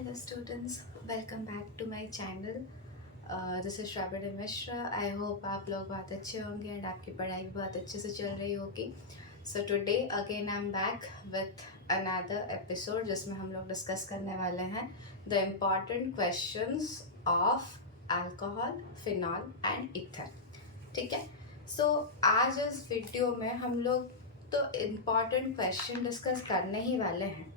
Hello students, welcome back to my channel. This is Shravani Mishra. I hope आप लोग बहुत अच्छे होंगे एंड आपकी पढ़ाई भी बहुत अच्छे से चल रही होगी. So today again I am back with another episode जिसमें हम लोग डिस्कस करने वाले हैं the important questions of alcohol, phenol and ether. ठीक है. सो आज इस वीडियो में हम लोग तो इम्पॉर्टेंट क्वेश्चन डिस्कस करने ही वाले हैं,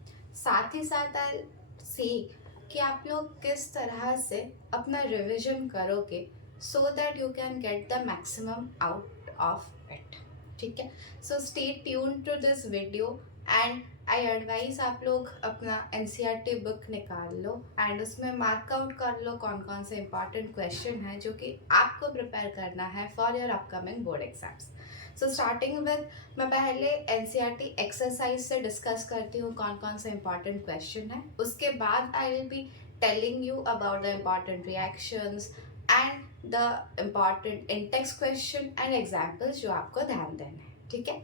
साथ ही साथ आई सी कि आप लोग किस तरह से अपना रिविजन करोगे so that you can get the maximum out of it. ठीक है. So stay tuned to this video and I advise आप लोग अपना एनसीईआरटी बुक निकाल लो एंड उसमें मार्क आउट कर लो कौन कौन से इंपॉर्टेंट क्वेश्चन हैं जो कि आपको प्रिपेयर करना है for your upcoming board exams. So starting with मैं पहले एनसीईआरटी एक्सरसाइज से डिस्कस करती हूँ कौन कौन से इंपॉर्टेंट क्वेश्चन है. उसके बाद I will be telling you about the important reactions and the important Intex question and examples जो आपको ध्यान देना है. ठीक है.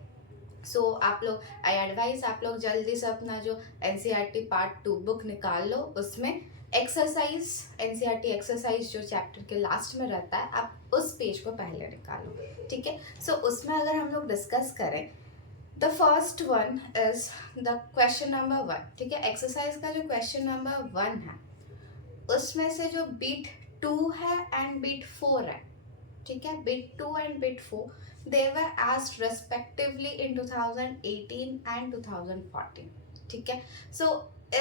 सो आप लोग आई एडवाइस आप लोग जल्दी से अपना जो एनसीईआरटी पार्ट 2 बुक निकाल लो, उसमें एक्सरसाइज एनसीईआरटी एक्सरसाइज जो चैप्टर के लास्ट में रहता है आप उस पेज को पहले निकालो. ठीक है. सो उसमें अगर हम लोग डिस्कस करें the first one is the question number 1. ठीक है. एक्सरसाइज का जो क्वेश्चन नंबर 1 है उसमें से जो बीट 2 है एंड बीट 4 है. ठीक है. Bit 2 and bit 4 they were asked respectively in 2018 and 2014. ठीक है. सो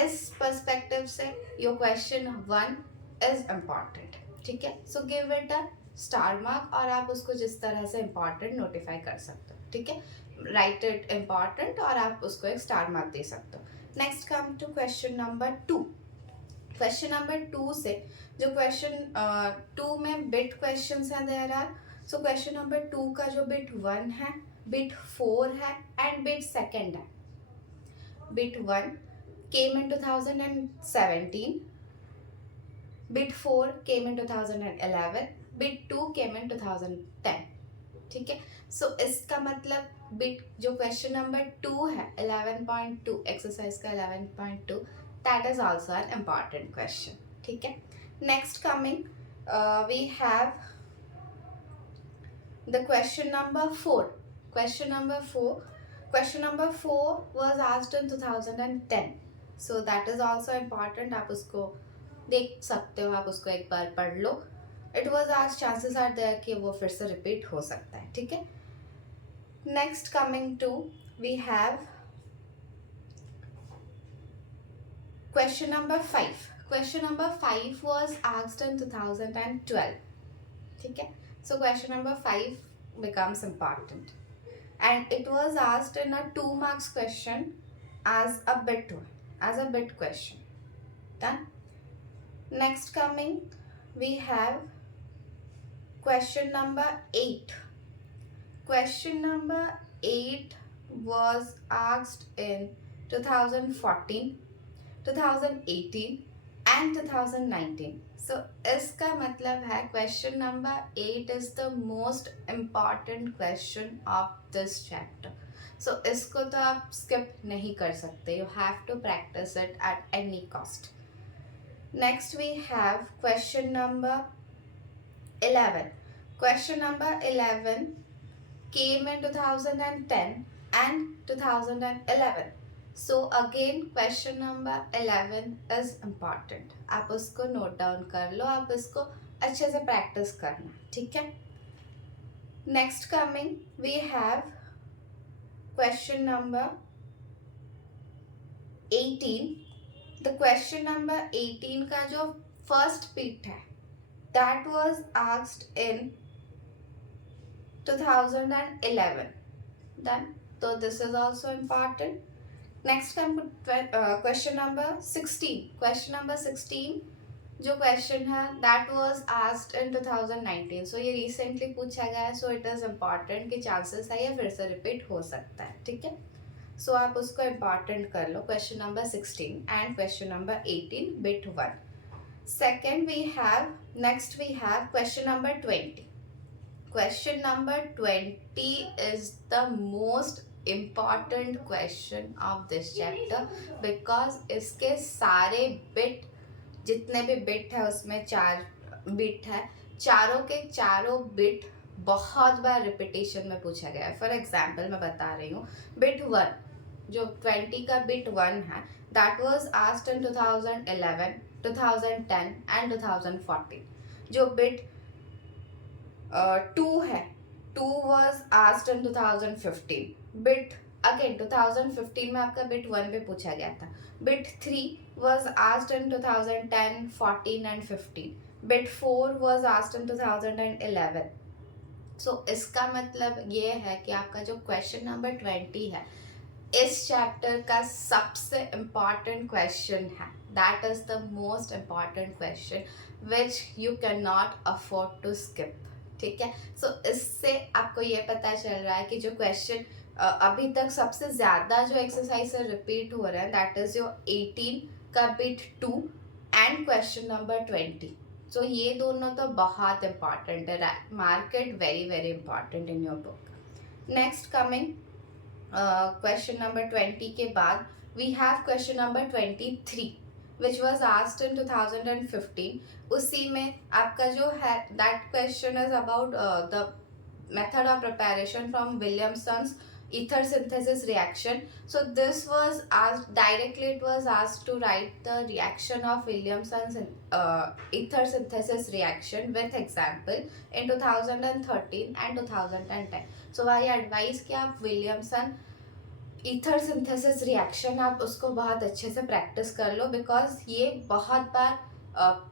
इस पर्सपेक्टिव से योर क्वेश्चन 1 इज इम्पॉर्टेंट. ठीक है. So give it a star mark और आप उसको जिस तरह से इम्पॉर्टेंट नोटिफाई कर सकते हो. ठीक है. राइट इट इम्पॉर्टेंट और आप उसको एक स्टार मार्क दे सकते हो. Next come to question number 2. Question number 2 से जो क्वेश्चन 2 में बिट क्वेश्चन हैं there are. So question number 2 का जो बिट 1 है, बिट 4 है एंड बिट 2 है. Bit 1 came in 2017, bit 4 came in 2011, bit 2 came in 2010. ठीक है. सो इसका मतलब बिट जो क्वेश्चन नंबर 2 है 11.2 एक्सरसाइज का 11.2 that is also an important question. ठीक है. Next coming we have the question number 4. Question number 4 was asked in 2010. So that is also important. आप उसको देख सकते हो, आप उसको एक बार पढ़ लो. It was asked, chances are there कि वो फिर से repeat हो सकता है. ठीक है. Next coming to we have question number 5. Question number 5 was asked in 2012. ठीक है. So question number 5 becomes important and it was asked in a 2 marks question as a bit question. Done. Next coming we have question number 8. Question number 8 was asked in 2014, 2018 and 2019. So इसका मतलब है question number 8 is the most important question of this chapter. So इसको तो आप skip नहीं कर सकते. You have to practice it at any cost. Next we have question number 11. Question number 11 came in 2010 and 2011. So again question number 11 is important. आप उसको note down कर लो, आप इसको अच्छे से प्रैक्टिस करना. ठीक है. Next coming we have question number 18. The question number 18 का जो फर्स्ट बीट है that was asked in 2011. Done. So this is also important. Next come question number 16. Question number 16 जो क्वेश्चन है दैट वाज आस्क्ड इन 2019. सो ये recently पूछा गया है. So it is important कि चांसेस है ये फिर से रिपीट हो सकता है. ठीक है. सो आप उसको इम्पॉर्टेंट कर लो. Question number 16 and question number 18 bit 1. Second we have next we have question number 20. Question number 20 is the most important question of this chapter because इसके सारे bit जितने भी बिट है उसमें 4 बिट है, चारों के चारों बिट बहुत बार रिपीटेशन में पूछा गया है। फॉर एग्जाम्पल मैं बता रही हूँ, बिट 1, जो 20 का बिट 1 है, that was asked in 2011, 2010 and 2014। जो बिट 2 है, 2 was asked in 2015। Bit again 2015 में आपका बिट 1 पे पूछा गया था। Bit 3 was asked in 2010, 14 and 15. Bit 4 was asked in 2011. So इसका मतलब ये है कि आपका जो क्वेश्चन नंबर 20 है, इस चैप्टर का सबसे इम्पॉर्टेंट क्वेश्चन है। That is the most important question which you can not afford to skip. ठीक है, सो इससे आपको ये पता चल रहा है कि जो क्वेश्चन अभी तक सबसे ज़्यादा जो एक्सरसाइज से रिपीट हो रहा है, दैट इज जो 18 का bit 2 and question number 20। So ये दोनों तो बहुत इंपॉर्टेंट है, mark it very very important in your book. Next coming question number 20 के बाद we have question number 23 which was asked in 2015। उसी में आपका जो है that question is about the method of preparation from Williamson's ether synthesis reaction. So this was asked directly, it was asked to write the reaction of Williamson's ether synthesis reaction with example in 2013 and 2010. So I advise कि आप Williamson ether synthesis reaction आप उसको बहुत अच्छे से practice कर लो, because ये बहुत बार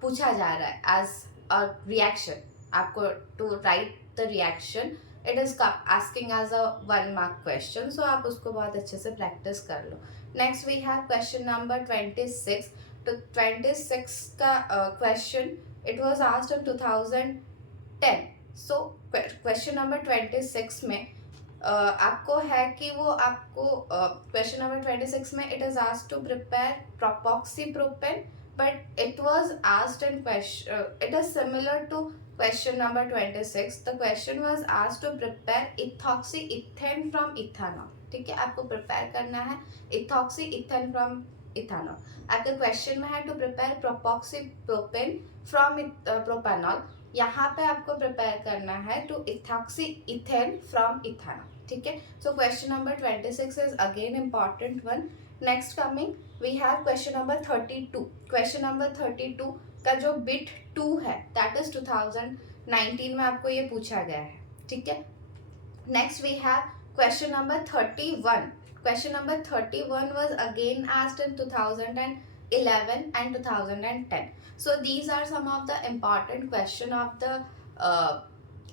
पूछा जा रहा है एज अ रिएक्शन। आपको to write the reaction, it is asking as a 1 mark question, so आप उसको बहुत अच्छे से प्रैक्टिस कर लो। Next we have question number 26। तो 26 का question it was asked in 2010। So question number 26 में आपको है कि वो आपको क्वेश्चन नंबर 26 में it is asked to prepare propoxypropane, but it was asked in question, it is similar to question number 26. The question was asked to prepare ethoxyethane from ethanol. ठीक है, आपको प्रिपेयर करना है ethoxyethane from ethanol। आपके question में है to prepare प्रोपॉक्सीप्रोपेन from propanol. यहाँ पे आपको प्रिपेयर करना है टू ethoxyethane फ्रॉम इथानॉल। ठीक है, so question number 26 is again important one. Next coming we have question number 32। Question number 32 का जो बिट 2 है, दैट इज 2019 में आपको ये पूछा गया है। ठीक है, next we have question number 31। Question number 31 was again asked in 2011 and 2010. So these are some of the important question of the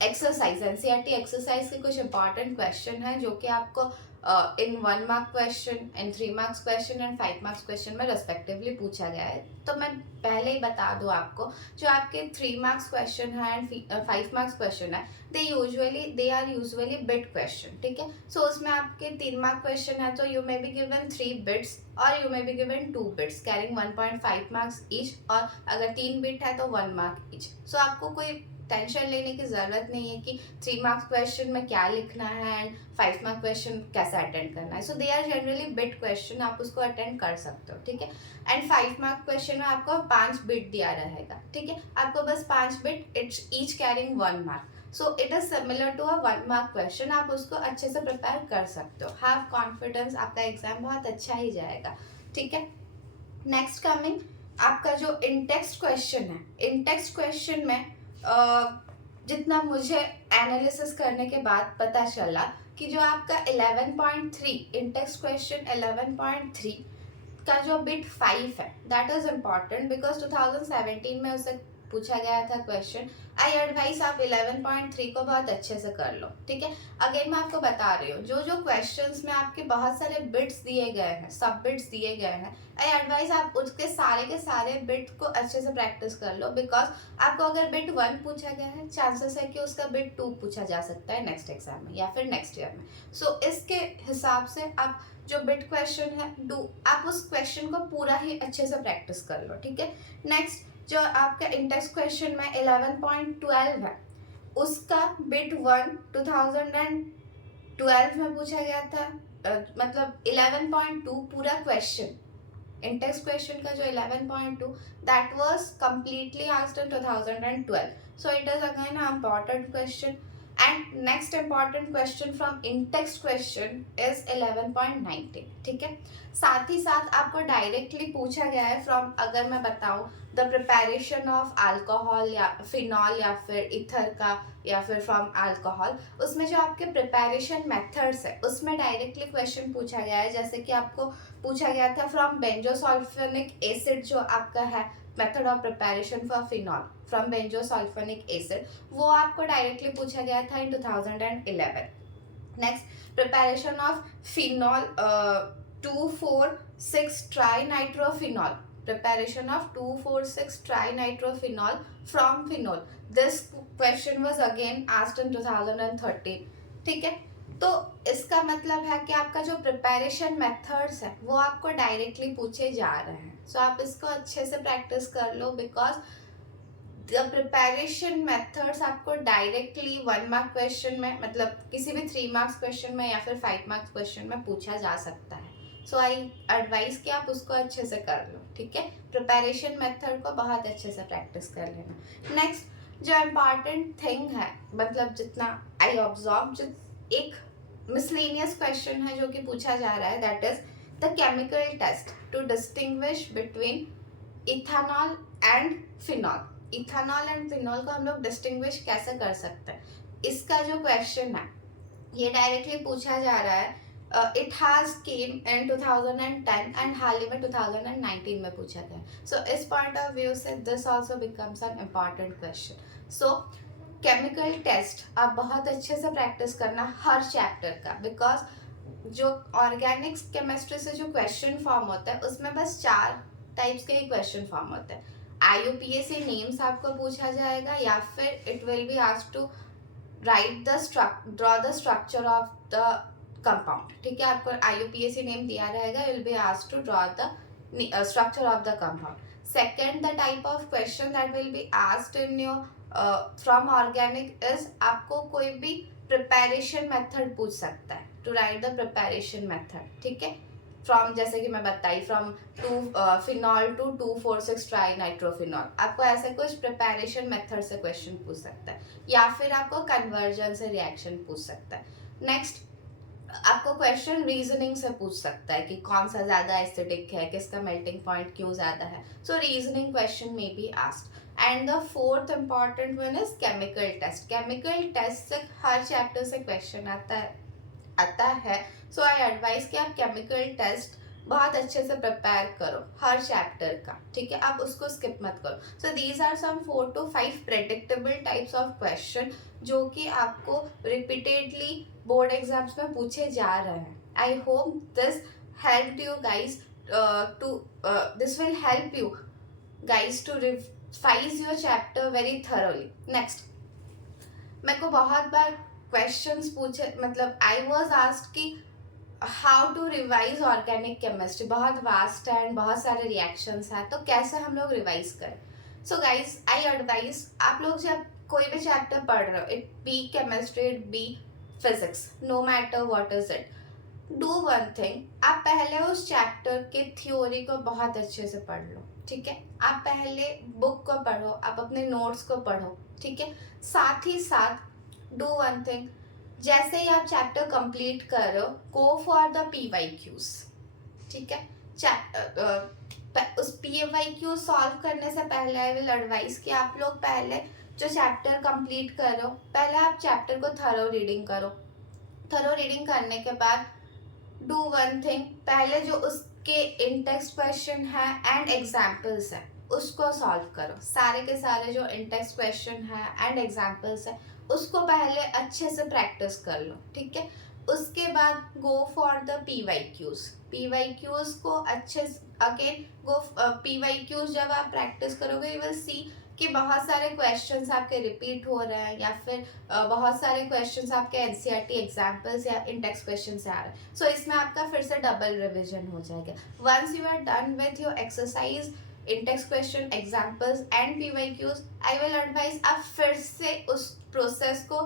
exercise. NCERT exercise के कुछ इंपॉर्टेंट क्वेश्चन है जो कि आपको इन 1 mark question, in 3 marks question and 5 marks question में respectively पूछा गया है। तो मैं पहले ही बता दूं आपको, जो आपके 3 मार्क्स क्वेश्चन है एंड 5 मार्क्स क्वेश्चन है, they are usually bit question. ठीक है, सो उसमें आपके 3 मार्क क्वेश्चन है तो you may be given 3 bits और you may be given 2 bits carrying 1.5 marks each, और अगर 3 बिट है तो 1 मार्क ईच। सो आपको कोई टेंशन लेने की ज़रूरत नहीं है कि 3 मार्क्स क्वेश्चन में क्या लिखना है एंड 5 मार्क क्वेश्चन कैसे अटेंड करना है। So they are generally bit question, आप उसको अटेंड कर सकते हो। ठीक है, एंड 5 मार्क क्वेश्चन में आपको 5 बिट दिया रहेगा। ठीक है, आपको बस 5 bit, it's each carrying 1 mark. So it is similar to a 1 mark question, आप उसको अच्छे से प्रिपेयर कर सकते हो। हैव कॉन्फिडेंस, आपका एग्जाम बहुत अच्छा ही जाएगा। ठीक है, नेक्स्ट कमिंग आपका जो इन टेक्स्ट क्वेश्चन है, इन टेक्स्ट क्वेश्चन में जितना मुझे एनालिसिस करने के बाद पता चला कि जो आपका 11.3 इंटेक्स क्वेश्चन 11.3 का जो बिट 5 है, दैट इज इम्पॉर्टेंट बिकॉज 2017 में उसे पूछा गया था क्वेश्चन। आई एडवाइस आप 11.3 को बहुत अच्छे से कर लो। ठीक है, अगेन मैं आपको बता रही हूँ, जो जो क्वेश्चंस में आपके बहुत सारे बिट्स दिए गए हैं, सब बिट्स दिए गए हैं, आई एडवाइस आप उसके सारे के सारे बिट को अच्छे से प्रैक्टिस कर लो, बिकॉज आपको अगर बिट 1 पूछा गया है, चांसेस है कि उसका बिट 2 पूछा जा सकता है नेक्स्ट एग्जाम में या फिर नेक्स्ट ईयर में। सो इसके हिसाब से आप जो बिट क्वेश्चन है, आप उस क्वेश्चन को पूरा ही अच्छे से प्रैक्टिस कर लो। ठीक है, नेक्स्ट जो आपका इंडेक्स क्वेश्चन में 11.12 है, उसका बिट 1 2012 में पूछा गया था, मतलब 11.2 पूरा क्वेश्चन इंटेक्स क्वेश्चन का जो 11.2 that was completely asked in 2012, so it is again a important question. And next important question from Intex question is 11.19. ठीक है, साथ ही साथ आपको डायरेक्टली पूछा गया है फ्रॉम, अगर मैं बताऊं, द प्रिपरेशन ऑफ अल्कोहल या फिनॉल या फिर इथर का या फिर फ्रॉम अल्कोहल, उसमें जो आपके प्रिपरेशन मेथड्स है उसमें डायरेक्टली क्वेश्चन पूछा गया है. जैसे कि आपको पूछा गया था फ्रॉम बेंजोसल्फोनिक एसिड, जो आपका है method of preparation for phenol from benzosulfonic acid, वो आपको डायरेक्टली पूछा गया था in 2011. Next, preparation of phenol 2,4,6 trinitrophenol, preparation of 2,4,6 trinitrophenol from phenol. This question was again asked in 2013. ठीक है, तो इसका मतलब है कि आपका जो प्रिपरेशन मेथड्स है वो आपको डायरेक्टली पूछे जा रहे हैं. सो आप इसको अच्छे से प्रैक्टिस कर लो, बिकॉज द प्रिपरेशन मेथड्स आपको डायरेक्टली 1 मार्क क्वेश्चन में, मतलब किसी भी 3 मार्क्स क्वेश्चन में या फिर 5 मार्क्स क्वेश्चन में पूछा जा सकता है. सो आई एडवाइस कि आप उसको अच्छे से कर लो. ठीक है, प्रिपरेशन मेथड को बहुत अच्छे से प्रैक्टिस कर लेना. नेक्स्ट, जो इम्पॉर्टेंट थिंग है, मतलब जितना आई ऑब्जर्व, जो एक मिसलेनियस क्वेश्चन है जो कि पूछा जा रहा है, that is the chemical test to distinguish between ethanol and phenol. Ethanol and phenol को हम लोग डिस्टिंग्विश कैसे कर सकते हैं, इसका जो क्वेश्चन है ये डायरेक्टली पूछा जा रहा है. It has came in 2010 and हाल ही में 2019 में पूछा गया. सो इस पॉइंट ऑफ व्यू से this also becomes an important question. So chemical test आप बहुत अच्छे से प्रैक्टिस करना हर चैप्टर का, बिकॉज जो ऑर्गेनिक्स केमिस्ट्री से जो क्वेश्चन फॉर्म होता है उसमें बस 4 टाइप्स के ही क्वेश्चन फॉर्म होते हैं. IUPAC नेम्स आपको पूछा जाएगा, या फिर it will be asked to write draw the structure of the compound. ठीक है, आपको IUPAC नेम दिया रहेगा, will be asked to draw the structure of the compound. Second, the type of question that will be asked in your from organic is, आपको कोई भी preparation method पूछ सकता है, to write the preparation method. ठीक है, from, जैसे कि मैं बताई, फ्रॉम फिनॉल टू 2,4,6 ट्राइनाइट्रोफिनॉल, आपको ऐसे कुछ प्रिपरेशन मेथड से क्वेश्चन पूछ सकता है, या फिर आपको कन्वर्जन से रिएक्शन पूछ सकता है. नेक्स्ट, आपको क्वेश्चन रीजनिंग से पूछ सकता है कि कौन सा ज़्यादा एसिडिक है, किसका मेल्टिंग पॉइंट क्यों ज़्यादा है. सो रीजनिंग क्वेश्चन में be asked. And the fourth important one is chemical test. Chemical test से हर चैप्टर से क्वेश्चन आता है. सो आई एडवाइस कि आप केमिकल टेस्ट बहुत अच्छे से प्रिपेयर करो हर चैप्टर का. ठीक है, आप उसको स्किप मत करो. So these are some 4 to 5 predictable types of question जो कि आपको रिपीटेडली बोर्ड एग्जाम्स में पूछे जा रहे हैं. I hope this help you guys this will help you guys to revise your chapter very thoroughly. Next, मेरे को बहुत बार क्वेश्चंस पूछे, मतलब आई वाज आस्क्ड कि how to revise organic chemistry, बहुत वास्ट है एंड बहुत सारे रिएक्शंस हैं, तो कैसे हम लोग रिवाइज करें. सो गाइज, आई एडवाइस, आप लोग जब कोई भी चैप्टर पढ़ रहे हो, it be chemistry, it be physics, no matter what is it, do one thing, आप पहले उस चैप्टर के थ्योरी को बहुत अच्छे से पढ़ लो. ठीक है, आप पहले बुक को पढ़ो, आप अपने नोट्स को पढ़ो. ठीक है, साथ ही साथ डू वन थिंग, जैसे ही आप चैप्टर कंप्लीट कर रहे हो, गो फॉर द PYQs. ठीक है, उस PYQ सॉल्व करने से पहले आई विल एडवाइस कि आप लोग पहले जो चैप्टर कंप्लीट कर रहे हो, पहले आप चैप्टर को थरो रीडिंग करो. थरो रीडिंग करने के बाद डू वन थिंग, पहले जो उसके इन टेक्स्ट क्वेश्चन है एंड एग्जाम्पल्स है उसको सॉल्व करो. सारे के सारे जो इन टेक्स्ट क्वेश्चन है एंड एग्जाम्पल्स है उसको पहले अच्छे से प्रैक्टिस कर लो. ठीक है, उसके बाद गो फॉर द PYQs को अच्छे, अगेन गो PYQs. जब आप प्रैक्टिस करोगे यू विल सी कि बहुत सारे क्वेश्चंस आपके रिपीट हो रहे हैं, या फिर बहुत सारे क्वेश्चंस आपके NCERT एग्जाम्पल्स या इंडेक्स क्वेश्चन से आ रहे हैं. सो इसमें आपका फिर से डबल रिविजन हो जाएगा. Once you are done with your exercise, index question, examples and PYQs, I will advise आप फिर से उस प्रोसेस को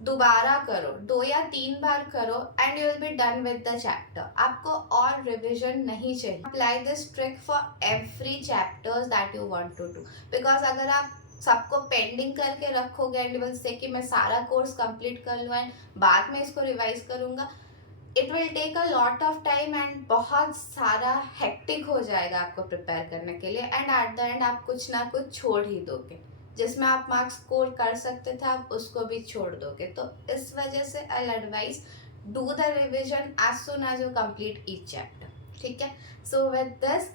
दोबारा करो, 2 या 3 बार करो and you will be done with the chapter. आपको और रिविजन नहीं चाहिए। Apply this trick for every chapters that you want to do, because अगर आप सबको पेंडिंग करके रखोगे एंड यू विल से कि मैं सारा कोर्स कंप्लीट कर लूँ एंड बाद में इसको रिवाइज करूँगा, it will take a lot of time and बहुत सारा हेक्टिक हो जाएगा आपको प्रिपेयर करने के लिए, एंड एट द एंड आप कुछ ना कुछ छोड़ ही दोगे। जिसमें आप मार्क्स स्कोर कर सकते थे आप उसको भी छोड़ दोगे। तो इस वजह से I advise do the revision as soon as you complete each chapter, ठीक है। So with this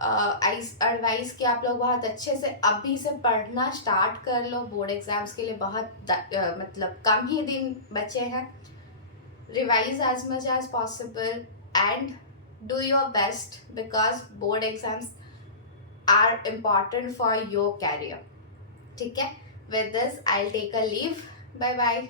I advice कि आप लोग बहुत अच्छे से अभी से पढ़ना स्टार्ट कर लो। बोर्ड एग्जाम्स के लिए बहुत मतलब कम ही दिन बचे हैं। Revise as much as possible and do your best, because board exams are important for your career, ठीक है। With this I'll take a leave. Bye bye.